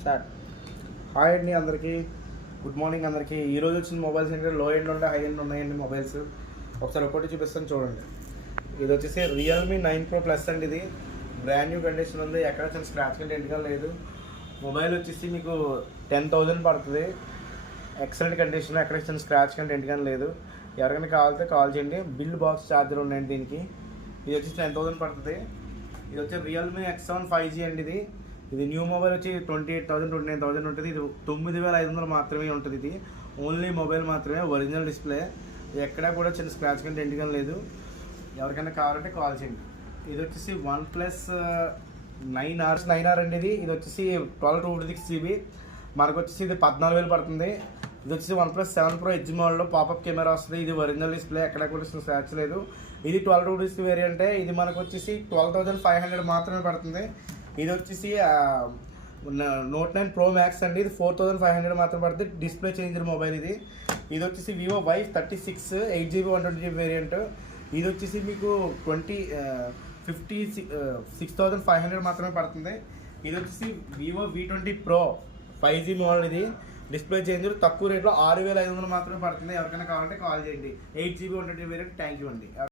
Start. Hi అండి అందరికీ, good morning అందరికీ. ఈరోజు వచ్చిన మొబైల్స్ ఏంటంటే లో ఎండ్ ఉండే హై ఎండ్ ఉన్నాయండి మొబైల్స్. ఒకసారి ఒకటి చూపిస్తాను చూడండి. ఇది వచ్చేసి రియల్మీ 9 Pro Plus అండి. ఇది బ్రాండ్ న్యూ కండిషన్ ఉంది, ఎక్కడ చిన్న స్క్రాచ్ కంటే ఎండుగా లేదు. మొబైల్ వచ్చేసి మీకు 10,000 పడుతుంది. ఎక్సలెంట్ కండిషన్, ఎక్కడ చిన్న స్క్రాచ్ కంటే ఎండుగా లేదు. ఎవరికైనా కావాలితే కాల్ చేయండి. బిల్ బాక్స్ ఛార్జర్ ఉన్నాయండి దీనికి. ఇది వచ్చి 10,000 పడుతుంది. ఇది వచ్చి రియల్మీ X7 5G అండి. ఇది న్యూ మొబైల్ వచ్చి 28,000 29,000 ఉంటుంది. ఇది 9,500 మాత్రమే ఉంటుంది. ఇది ఓన్లీ మొబైల్ మాత్రమే, ఒరిజినల్ డిస్ప్లే, ఎక్కడా కూడా చిన్న స్క్రాచ్ కంటే ఎండుగా లేదు. ఎవరికైనా కావాలంటే కాల్ చేయండి. ఇది వచ్చేసి OnePlus 9R అండి. ఇది వచ్చేసి 1226 GB. మనకు వచ్చేసి ఇది 14,000 పడుతుంది. ఇది వచ్చేసి OnePlus 7 Pro Edge మోడల్లో పాపప్ కెమెరా వస్తుంది. ఇది ఒరిజినల్ డిస్ప్లే, ఎక్కడ కూడా స్క్రాచ్ లేదు. ఇది 1226 వేరియంటే. ఇది మనకు వచ్చేసి 12,500 మాత్రమే పడుతుంది. ఇది వచ్చేసి Note 9 Pro Max అండి. ఇది 4,500 మాత్రం పడుతుంది. డిస్ప్లే చేంజర్ మొబైల్ ఇది. ఇది వచ్చేసి Vivo Y36 8GB 120GB variant. ఇది వచ్చేసి మీకు 6,500 మాత్రమే పడుతుంది. ఇది వచ్చేసి Vivo V20 Pro 5G model. ఇది డిస్ప్లే చేంజర్, తక్కువ రేట్లో 6,500 మాత్రమే పడుతుంది. ఎవరికైనా కావాలంటే కాల్ చేయండి. 8GB 120GB variant. Thank you అండి.